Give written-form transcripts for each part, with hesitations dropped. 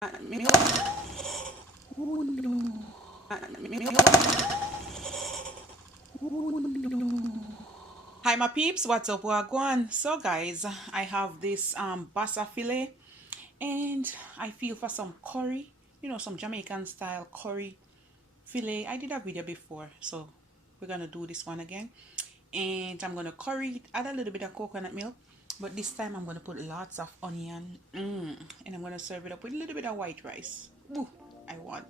Hi my peeps, what's up, wagwan? So guys, I have this bassa fillet and I feel for some curry, some Jamaican style curry fillet. I did a video before, so we're gonna do this one again. And I'm gonna curry it, add a little bit of coconut milk, but this time I'm gonna put lots of onion, and I'm gonna serve it up with a little bit of white rice. Ooh, I want,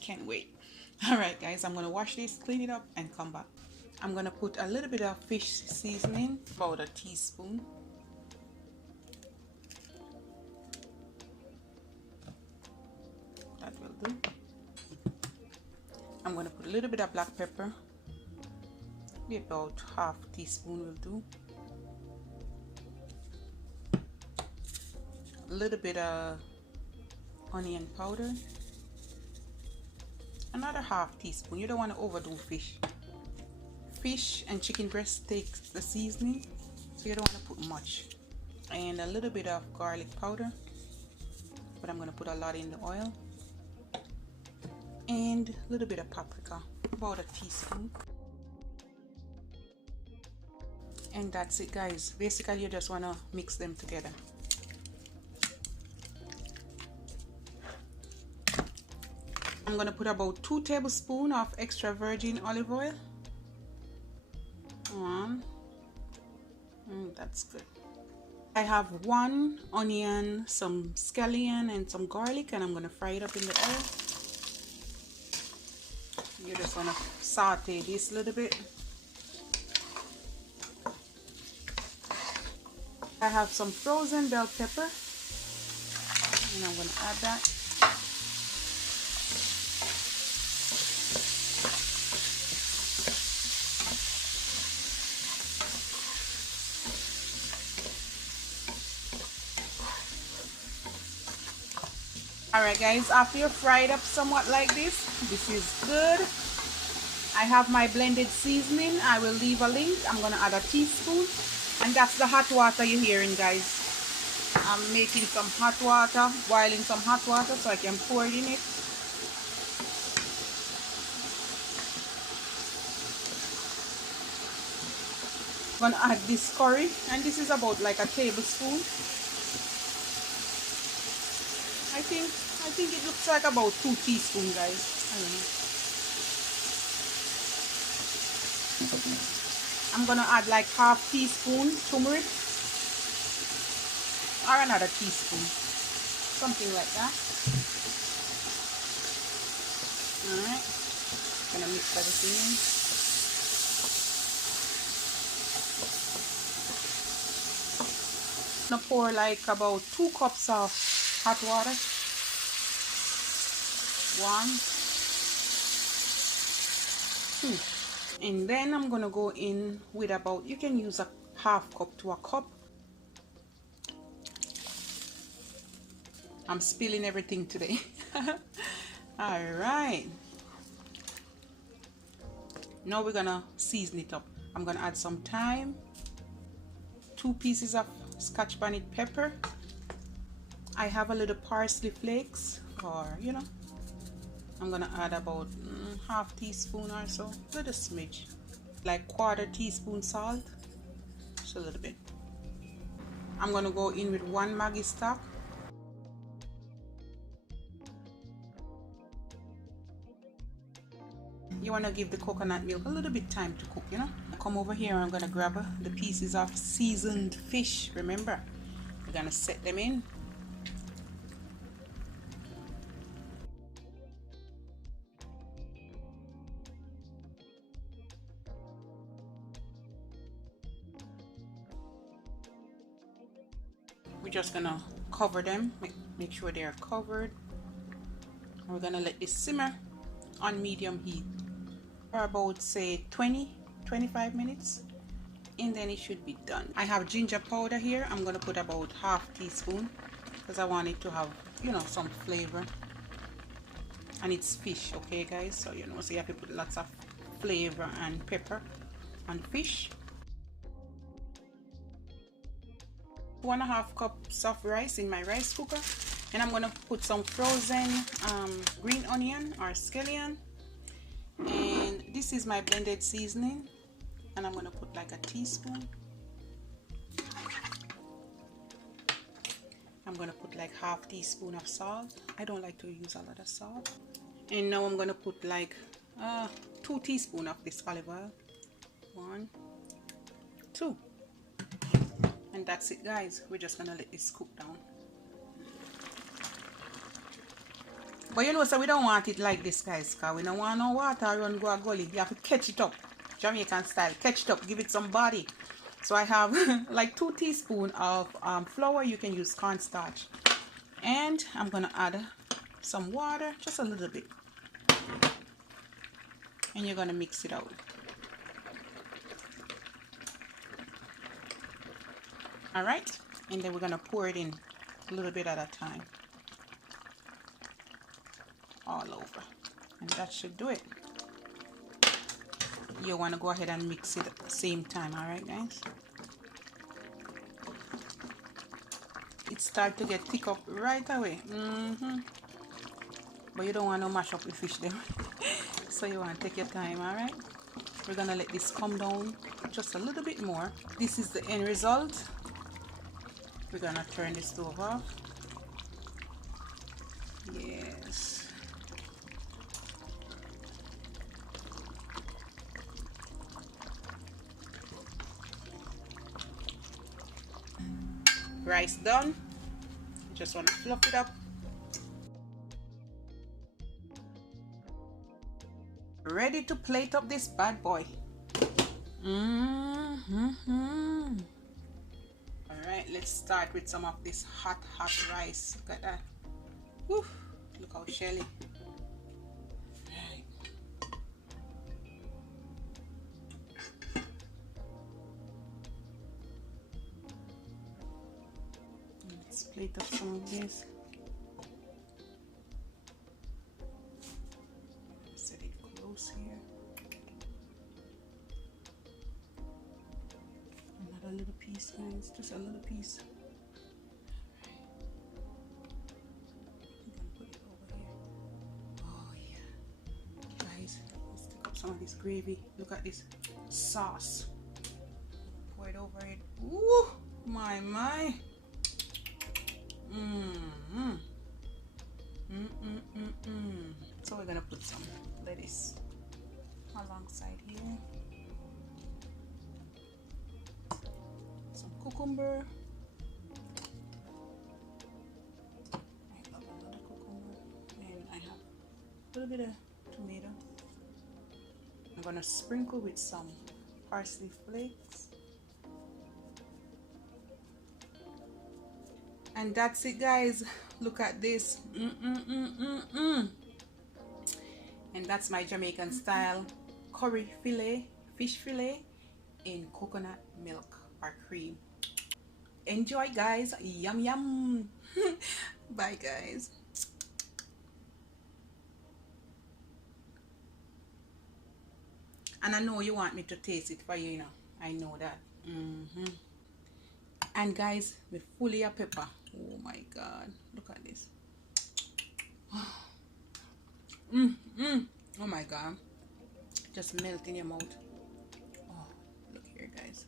can't wait. All right guys, I'm gonna wash this, clean it up, and come back. I'm gonna put a little bit of fish seasoning, about a teaspoon. That will do. I'm gonna put a little bit of black pepper, about half teaspoon will do. A little bit of onion powder, another half teaspoon. You don't want to overdo fish. Fish and chicken breast takes the seasoning, so you don't want to put much. And a little bit of garlic powder, but I'm going to put a lot in the oil. And a little bit of paprika, about a teaspoon. And that's it guys. Basically you just want to mix them together. I'm going to put about 2 tablespoons of extra virgin olive oil. That's good. I have 1 onion, some scallion, and some garlic, and I'm going to fry it up in the oil. You just want to saute this a little bit. I have some frozen bell pepper, and I'm going to add that. Alright guys, after you fry it up somewhat like this is good. I have my blended seasoning. I will leave a link. I'm going to add a teaspoon. And that's the hot water you're hearing guys. I'm making some hot water, boiling some hot water so I can pour it in it. I'm going to add this curry, and this is about like a tablespoon. I think it looks like about 2 teaspoons guys. I don't know. I'm gonna add like half teaspoon turmeric or another teaspoon, something like that. Alright, gonna mix everything in. I'm gonna pour like about 2 cups of hot water. 1, 2. And then I'm gonna go in with about, you can use a half cup to a cup. I'm spilling everything today. All right, now we're gonna season it up. I'm gonna add some thyme, 2 pieces of scotch bonnet pepper. I have a little parsley flakes, or I'm gonna add about half teaspoon or so, a little smidge, like 1/4 teaspoon salt, just a little bit. I'm gonna go in with 1 Maggi stock. You wanna give the coconut milk a little bit time to cook, Come over here, I'm gonna grab the pieces of seasoned fish. Remember, we're gonna set them in. We're just gonna cover them, make sure they are covered. And we're gonna let this simmer on medium heat for about say 20-25 minutes, and then it should be done. I have ginger powder here. I'm gonna put about half teaspoon because I want it to have some flavor, and it's fish, okay guys, so so you have to put lots of flavor and pepper on fish. 1.5 cups of rice in my rice cooker. And I'm gonna put some frozen green onion or scallion. And this is my blended seasoning, and I'm gonna put like a teaspoon. I'm gonna put like half teaspoon of salt. I don't like to use a lot of salt. And now I'm gonna put like 2 teaspoons of this olive oil. 1, 2. And that's it, guys. We're just gonna let this cook down. But you know, so we don't want it like this, guys, because we don't want no water run go a gully. You have to catch it up, Jamaican style. Catch it up, give it some body. So I have like 2 teaspoons of flour. You can use cornstarch. And I'm gonna add some water, just a little bit. And you're gonna mix it out. All right, and then we're gonna pour it in a little bit at a time, all over, and that should do it. You want to go ahead and mix it at the same time. All right, guys. It starts to get thick up right away. But you don't want to mash up the fish there. So you want to take your time. All right, we're gonna let this come down just a little bit more. This is the end result. We're gonna turn the stove off. Yes. Rice done. Just want to fluff it up. Ready to plate up this bad boy. Alright, let's start with some of this hot rice. Look at that. Woo, look how shelly. Right. Let's plate up some of this. Set it close here. Another little piece, guys. Just a little piece. Some of this gravy. Look at this sauce. Pour it over it. Ooh, my. So we're gonna put some lettuce alongside here. Some cucumber. I love another cucumber. And I have a little bit of tomato. I'm gonna sprinkle with some parsley flakes. And that's it, guys. Look at this. And that's my Jamaican style curry fillet, fish fillet in coconut milk or cream. Enjoy, guys. Yum yum. Bye, guys. And I know you want me to taste it for you, you know. I know that. And guys, we fully a pepper. Oh my God. Look at this. Oh my God. Just melt in your mouth. Oh, look here, guys.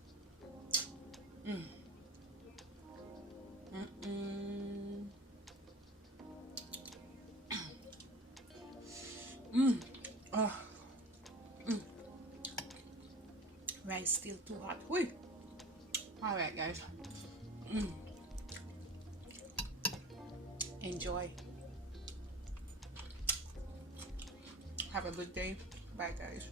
Oh. Rice still too hot. Wait. All right, guys. Enjoy. Have a good day. Bye, guys.